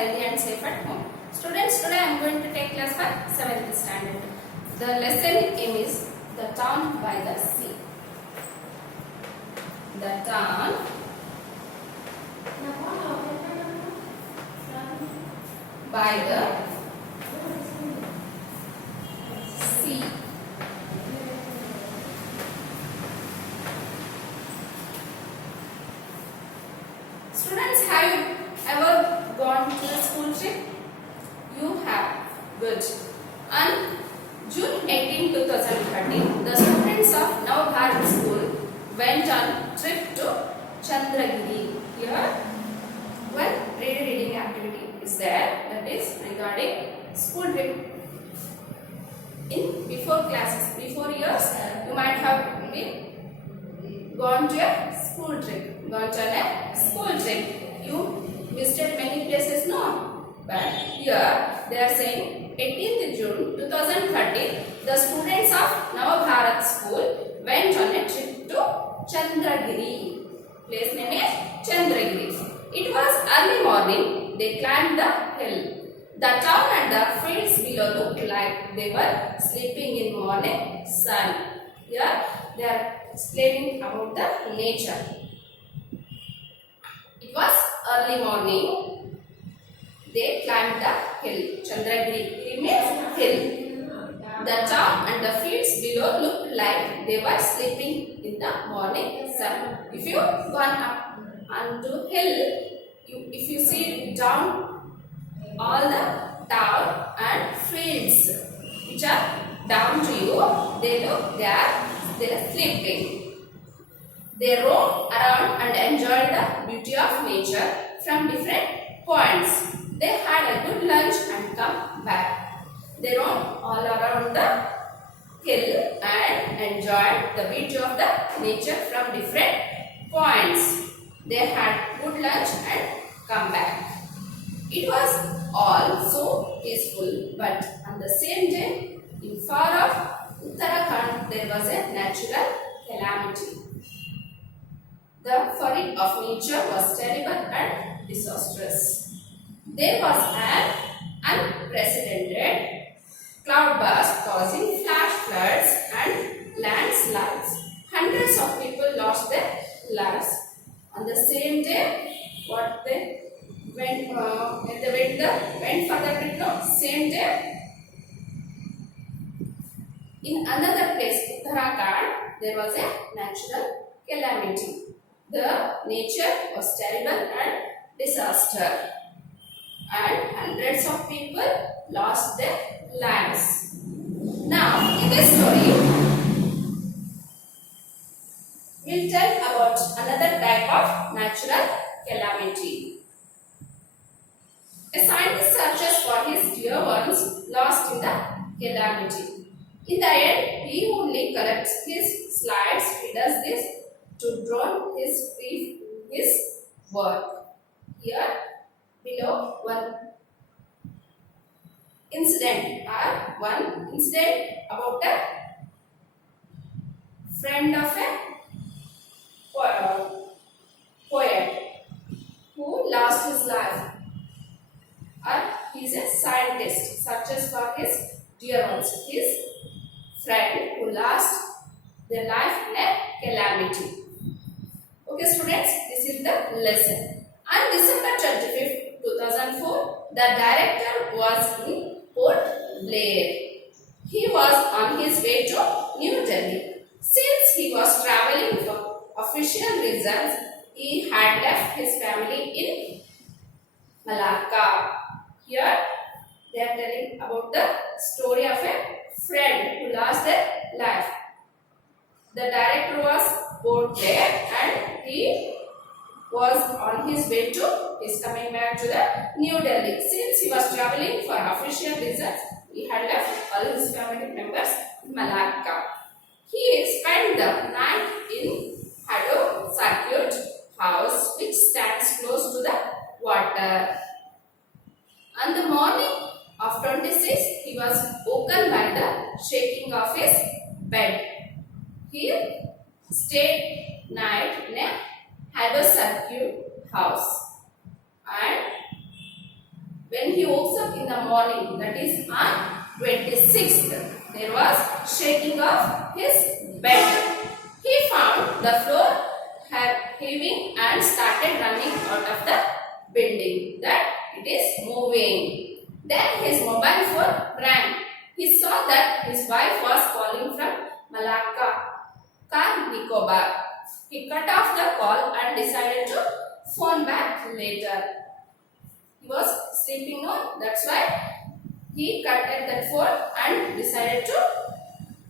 healthy and safe at home. Students, today I am going to take class for 7th standard. The lesson name is The Town by the Sea. The town by the sea. Students, have you ever gone to a school trip? You have. Good. On June 18, 2013, the students of VAGDEVI school went on trip to Chandragiri. Here, one reading activity is there, that is regarding school trip. In before classes, before years, you might have been gone to a school trip. Gone to a school trip. You visited many places, no? But here they are saying 18th June 2013, the students of VAGDEVI school went on a trip to Chandragiri. Place name is Chandragiri. It was early morning. They climbed the hill. The town and the fields below looked like they were sleeping in morning sun. Here they are explaining about the nature. It was early morning. They climbed the hill. Chandragiri means hill. The town and the fields below looked like they were sleeping in the morning sun. If you gone up onto hill, if you see down all the town and fields which are down to you, they are sleeping. They roamed around and enjoyed the beauty of nature from different points. They had a good lunch and come back. They roamed all around the hill and enjoyed the beauty of the nature from different points. They had good lunch and come back. It was all so peaceful, but on the same day, in far off Uttarakhand, there was a natural calamity. The fury of nature was terrible and disastrous. There was an unprecedented cloudburst causing flash floods and landslides. Hundreds of people lost their lives. On the same day, what they went for the trip, no? Same day, in another place, Uttarakhand, there was a natural calamity. The nature was terrible and disaster, and hundreds of people lost their lives. Now, in this story, we'll tell about another type of natural calamity. A scientist searches for his dear ones lost in the calamity. In the end, he only collects his slides. He does this to drown his grief in his work. Here, below one incident about a friend of a poet who lost his life. He is a scientist, searches for his dear ones, his friend who lost their life in a calamity. Okay, students, this is the lesson. On December 25th, 2004, the director was in Port Blair. He was on his way to New Delhi. Since he was traveling for official reasons, he had left his family in Malacca. Here, they are telling about the story of a friend who lost their life. The director was Port Blair and he was on his way to, he's coming back to the New Delhi. Since he was traveling for official reasons, he had left all his family members in Malacca. He spent the night in Hado Circuit House, which stands close to the water. On the morning of 26th, he was woken by the shaking of his bed. He stayed night in a 'Hado Circuit House, and when he woke up in the morning, that is on 26th, there was shaking of his bed. He found the floor heaving and started running out of the building, that it is moving. Then his mobile phone rang. He saw that his wife was calling from Malacca, Nicobar. He cut off the call and decided to phone back later. He was sleeping on, that's why he cut that phone and decided to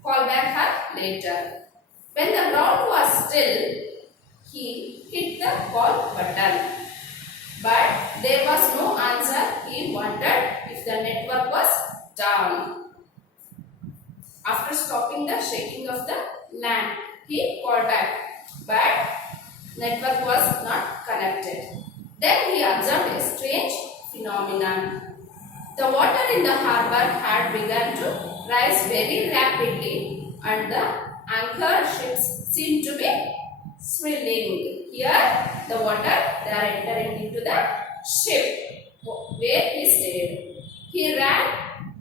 call back her later. When the ground was still, he hit the call button. But there was no answer. He wondered if the network was down. After stopping the shaking of the land, he called back, but network was not connected. Then he observed a strange phenomenon. The water in the harbor had begun to rise very rapidly, and the anchored ships seemed to be swirling. Here, the water, they are entering into the ship where he stayed. He ran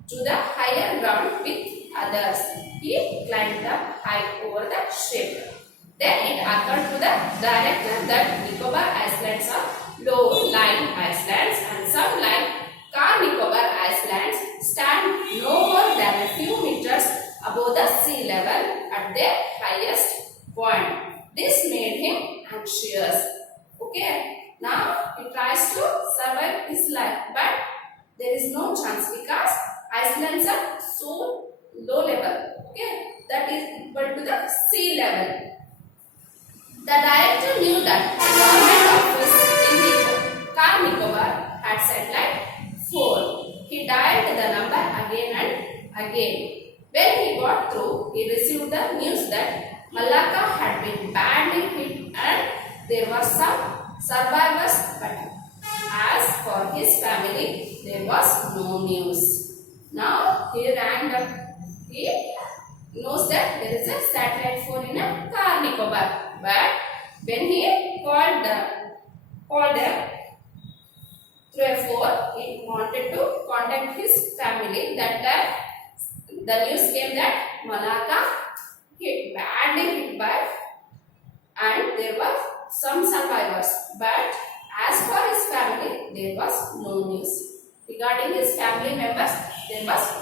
to the higher ground with others. He climbed up high over the ship. Then it occurred to the director that Nicobar Islands are low-lying islands, and some like Nicobar Islands stand no more than a few meters above the sea level at their highest point. This made him anxious. Okay, now he tries to survive his life, but there is no chance because islands are so low level. Okay, that is equal to the sea level. The director knew that the government office in Nicobar had satellite 4. He dialed the number again and again. When he got through, he received the news that Malacca had been badly hit and there were some survivors, but as for his family, there was no news. Now he rang up. He knows that there is a satellite phone in a Nicobar, but when he called them through a phone, he wanted to contact his family. That time the news came that Malacca badly hit by, and there were some survivors, but as for his family, there was no news. Regarding his family members,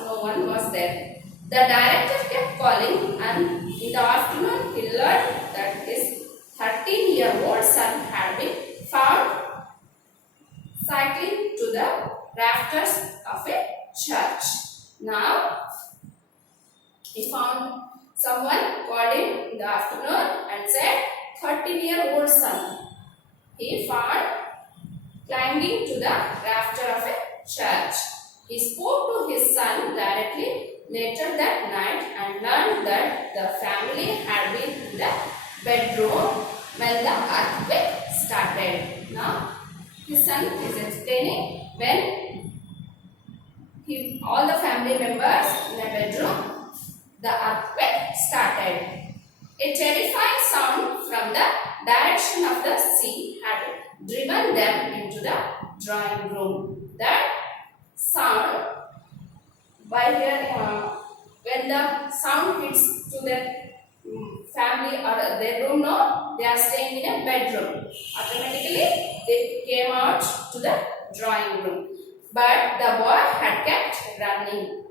no one was there. The director kept calling, and in the afternoon he learned that his 13-year-old son had been found cycling to the rafters of a church. Now he found someone called him in the afternoon and said, 13-year-old son, he found climbing to the rafter of a church. He spoke to his son directly later that night and learned that the family had been in the bedroom when the earthquake started. Now, his son is explaining when all the family members in a bedroom, the earthquake started. A terrifying sound from the direction of the sea had driven them into the drawing room. That sound, when the sound hits to the family or their room, no, they are staying in a bedroom. Automatically, they came out to the drawing room. But the boy had kept running.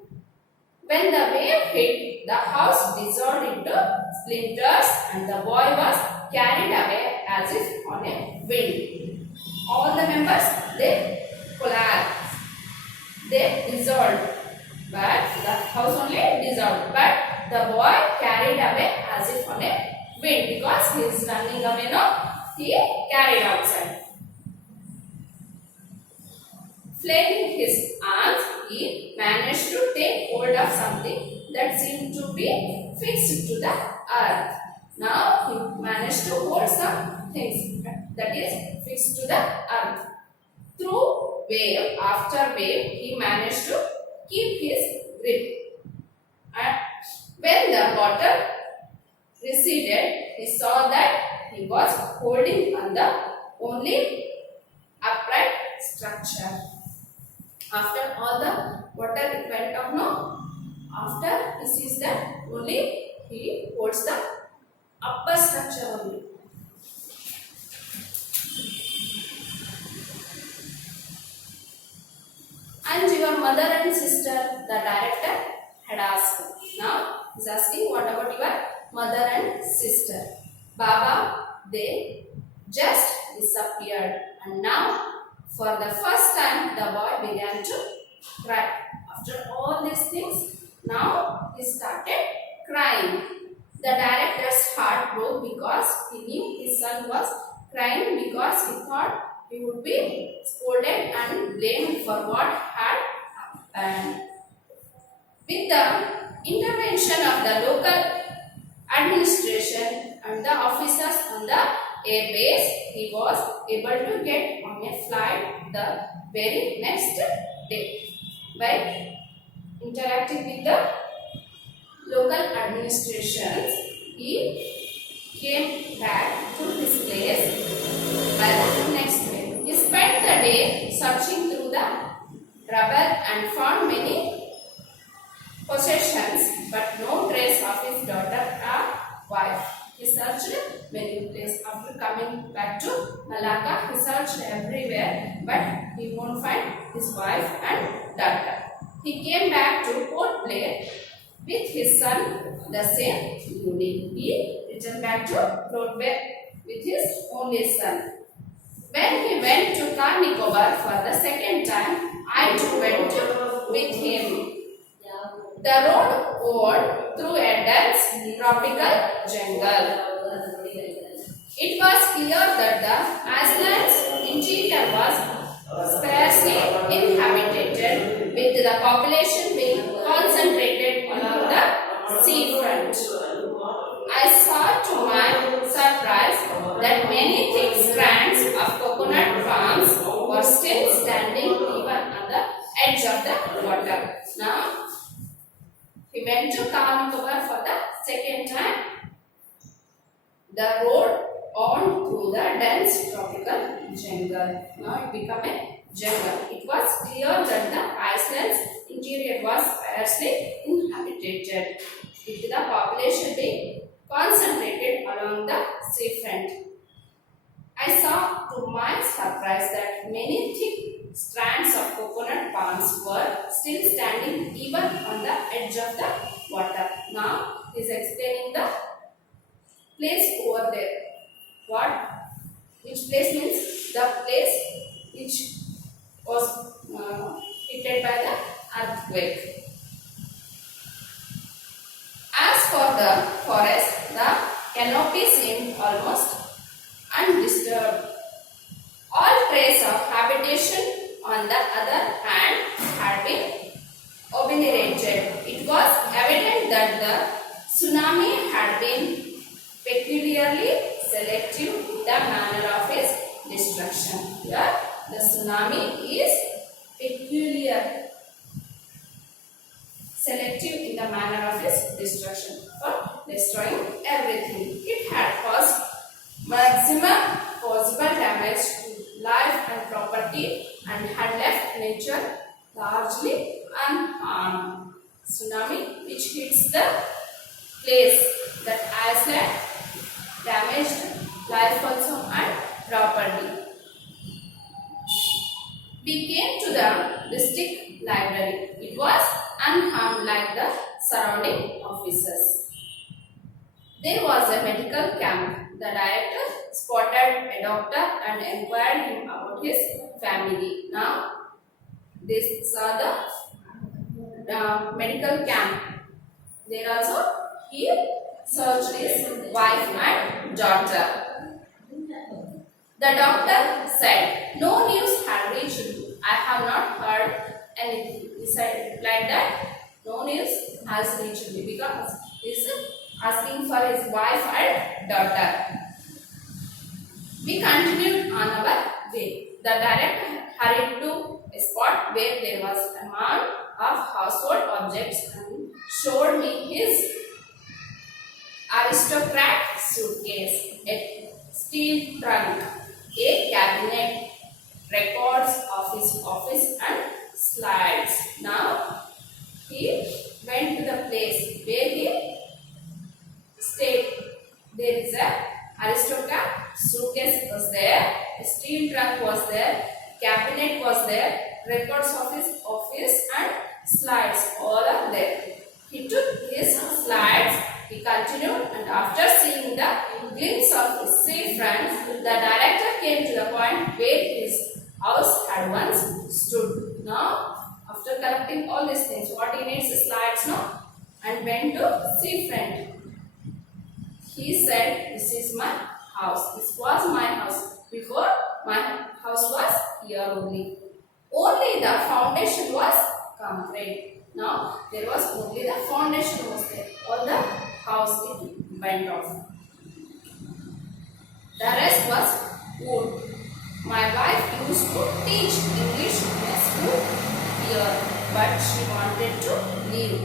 When the wave hit, the house dissolved into splinters and the boy was carried away as if on a wind. All the members, they collapsed. They dissolved. But the house only dissolved. But the boy carried away as if on a wind, because he is running away now. He carried outside. Flailing his arms, he managed to take hold of something that seemed to be fixed to the earth. Now he managed to hold some things that is fixed to the earth. Through wave after wave, he managed to keep his grip. And when the water receded, he saw that he was holding on the only upright structure. After all the water it went off, no? After he sees that only he holds the upper structure only. And your mother and sister, the director had asked. Now he is asking, what about your mother and sister? Baba, they just disappeared. And now, for the first time, the boy began to cry. After all these things, now he started crying. The director's heart broke because he knew his son was crying because he thought he would be scolded and blamed for what had happened. With the intervention of the local administration and the officers on the air base, he was able to get on a flight the very next day. By interacting with the local administrations, he came back to his place by the next day. He spent the day searching through the rubble and found many possessions, but no trace of his daughter or wife. He searched many places. After coming back to Malacca, he searched everywhere, but he won't find his wife and daughter. He came back to Port Blair with his son the same evening. He returned back to Port Blair with his only son. When he went to Car Nicobar for the second time, I too went with him. The road wound through a dense tropical jungle. It was clear that the Iceland's interior was sparsely inhabited, with the population being concentrated along the seafront. I saw to my surprise that many thick strands of coconut palms were still standing even on the edge of the water. Now, he went to Car Nicobar for the second time. The road on through the dense tropical jungle. Now it became a jungle. It was clear that the Iceland's interior was sparsely inhabited, with the population being concentrated along the seafront. I saw to my surprise that many thick strands of coconut palms were still standing even on the edge of the water. Now he is explaining the place over there. What? Which place means? The place which was hit by the earthquake. As for the forest, the canopy seemed almost undisturbed. All trace of habitation, on the other hand, had been obliterated. It was evident that the tsunami had been peculiarly selective in the manner of its destruction. Here, the tsunami is peculiar selective in the manner of its destruction for destroying everything. It had caused maximum possible damage to life and property and had left nature largely unharmed. Tsunami which hits the place that Iceland damaged life also and property. We came to the district library. It was unharmed like the surrounding offices. There was a medical camp. The director spotted a doctor and inquired him about his family. Now, this saw the medical camp. There also he searched his wife and daughter. The doctor said, "No news had reached you. I have not heard anything." He replied that no news has reached me because he is asking for his wife and daughter. We continued on our way. The director hurried to a spot where there was a mound of household objects and showed me his aristocrat suitcase, a steel trunk, a cabinet, records of his office and steel trunk was there, cabinet was there, records of his office and slides all are there. He took his slides, he continued, and after seeing the glimpse of his three friends, the director came to the point where his house had once stood. Now, after collecting all these things, what he needs is slides now, and went to see friend. He said, "This is my house. This was my house. Before, my house was here only. Only the foundation was complete. Now, there was only the foundation was there. All the house it went off. The rest was wood. My wife used to teach English in a school here, but she wanted to leave.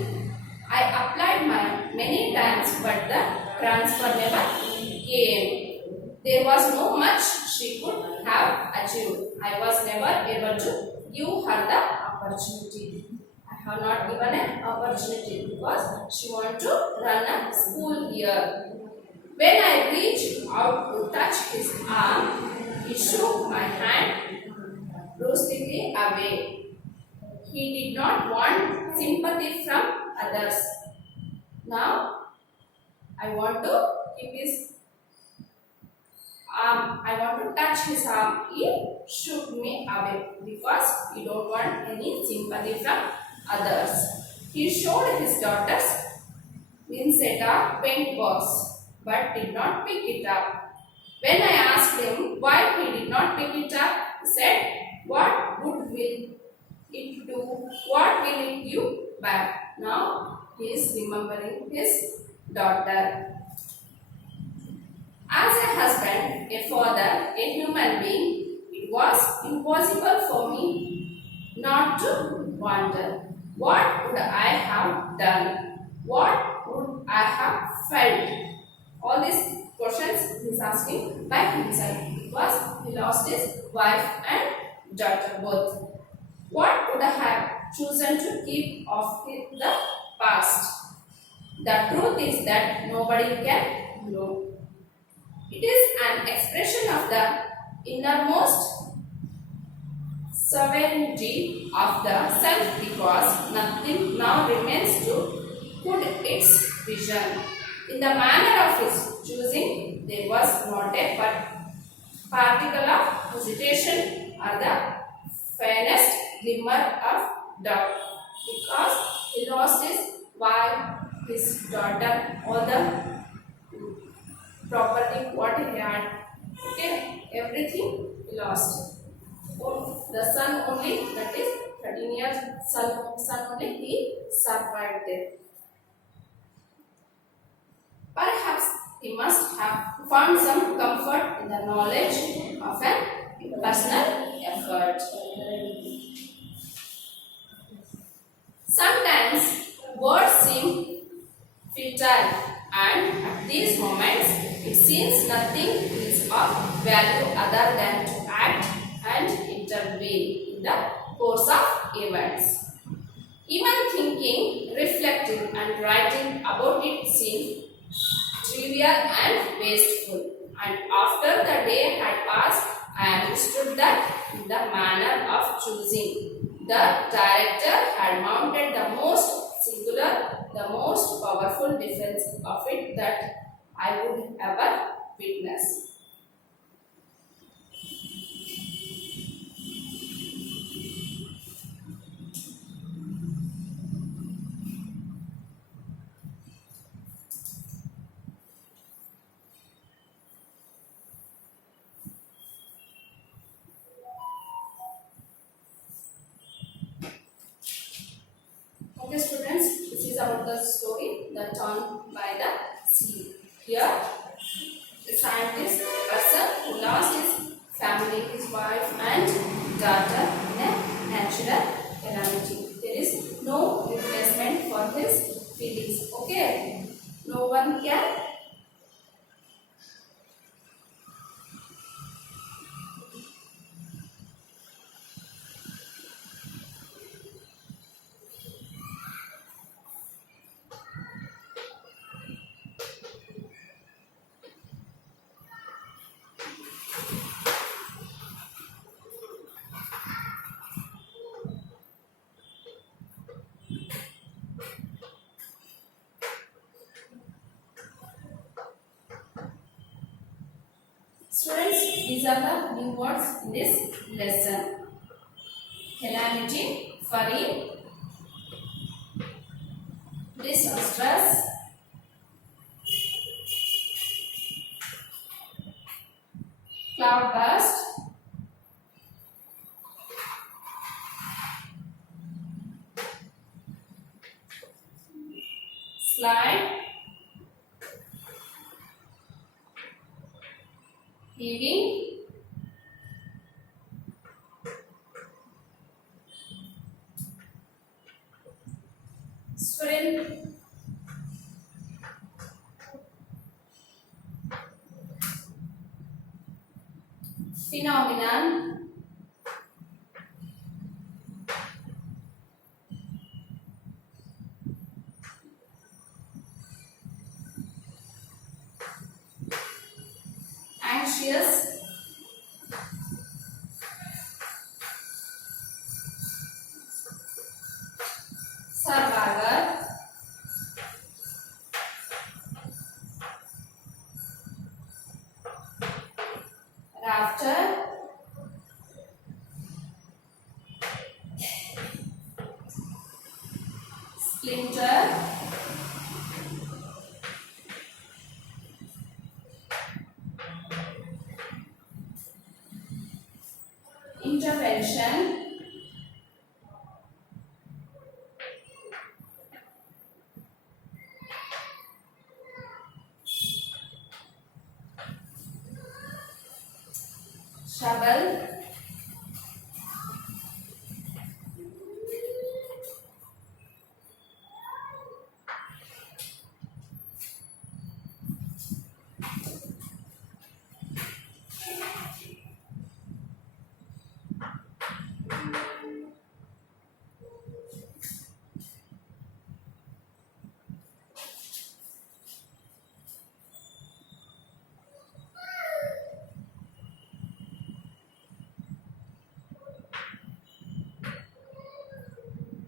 I applied many times, but the transfer never came. There was no much she could have achieved. I was never able to give her the opportunity. I have not given an opportunity because she wanted to run a school here. When I reached out to touch his arm, he shook my hand brusquely away. He did not want sympathy from others. Now, I want to keep his arm. I want to touch his arm. He shook me away because he don't want any sympathy from others. He showed his daughters Vincetta paint box, but did not pick it up. When I asked him why he did not pick it up, he said, "What good will it do? What will it give back?" Now he is remembering his daughter. As a husband, a father, a human being, it was impossible for me not to wonder, what would I have done? What would I have felt? All these questions he is asking by himself because he lost his wife and daughter both. What would I have chosen to keep of the past? The truth is that nobody can know. It is an expression of the innermost sovereignty of the self because nothing now remains to put its vision. In the manner of his choosing, there was not a particle of hesitation or the faintest glimmer of doubt because he lost his wife, his daughter, all the property what he had. Okay, everything he lost. Oh, the son only, that is 13 years son only he survived there. Perhaps he must have found some comfort in the knowledge of an personal effort. Sometimes words seem futile, and at these moments it seems nothing is of value other than to act and intervene in the course of events. Even thinking, reflecting, and writing about it seemed trivial and wasteful. And after the day had passed, I understood that in the manner of choosing, the director had mounted the most singular, the most powerful defense of it that I would ever witness. Okay students, this is about the story, The Town by the Sea. Here, a scientist, person who lost his family, his wife and daughter in a natural calamity. There is no replacement for his feelings. Okay, no one can Students, these are the new words in this lesson. Calamity, flurry, disastrous, cloudburst, slide, heaving, swirl, phenomenon, anxious, survivor, rafter, splinter, intervention, shovel,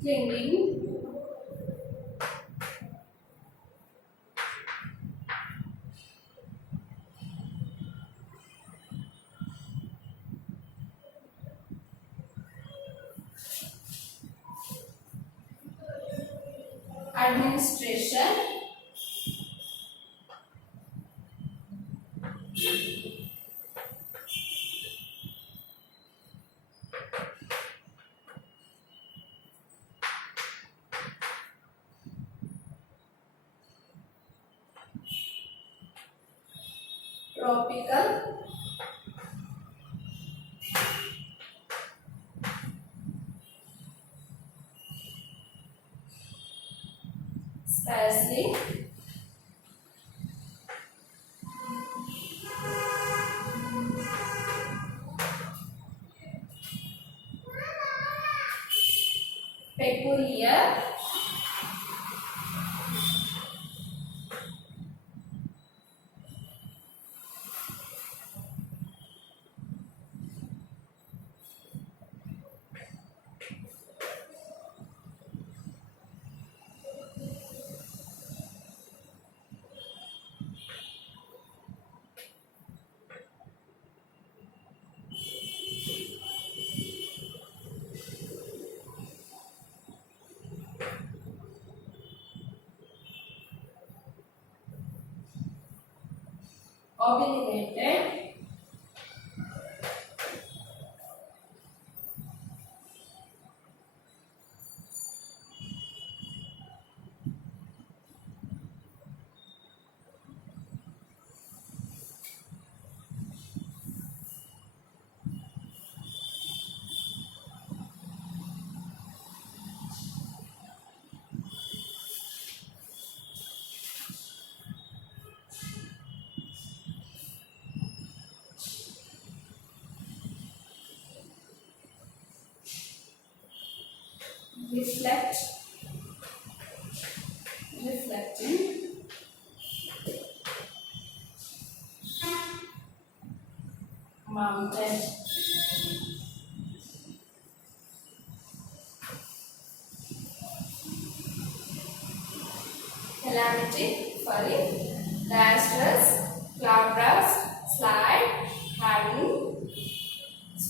clinging, administration, tropical, sparsely, peculiar, obliterated, reflect, reflecting, mounted, calamity, flurry, disastrous, cloudburst, slide,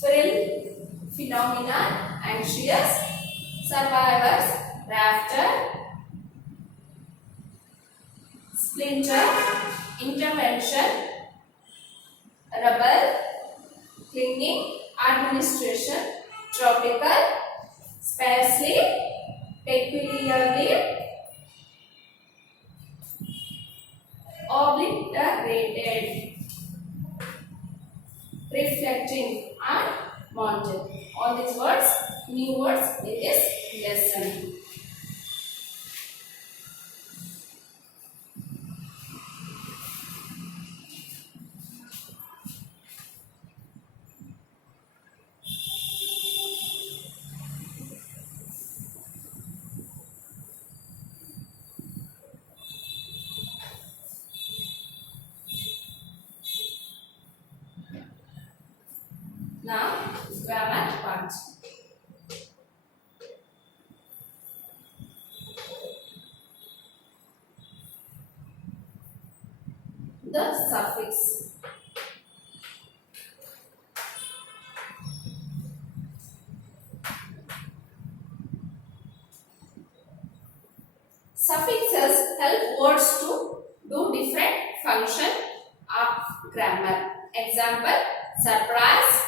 Squirrel, phenomenon, anxious, survivors, rafter, splinter, intervention, rebel, clinging, administration, tropical, sparsely, peculiarly, obliterated, reflecting, and mountain. All these words, new words in this lesson. Now, grammar part. The suffix. Suffixes help words to do different function of grammar. Example, surprise,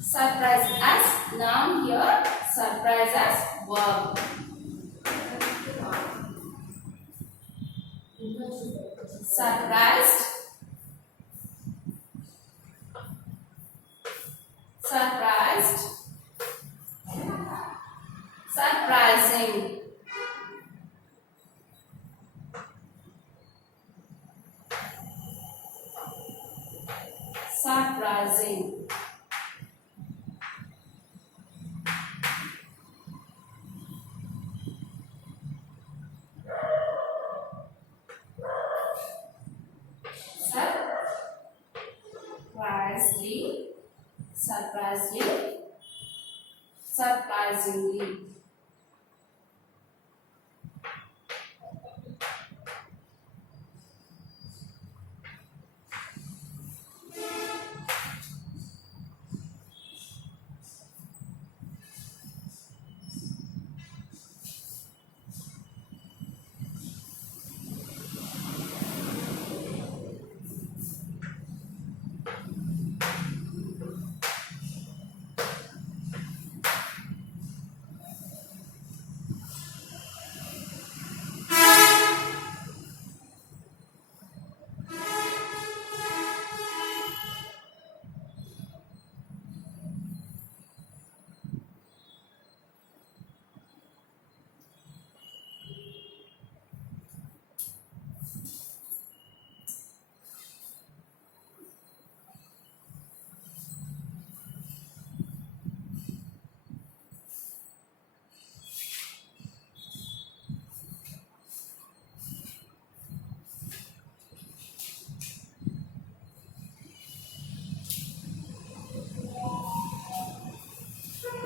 surprise as noun here, surprise as verb. Surprised, surprised, surprising, surprising, surprisingly, surprisingly, surprisingly.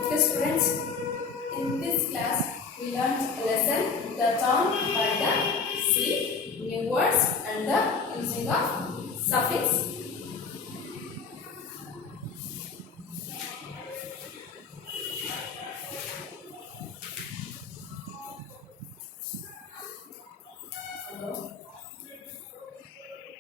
Okay students, in this class we learned a lesson, the term by the C, new words and the using of suffix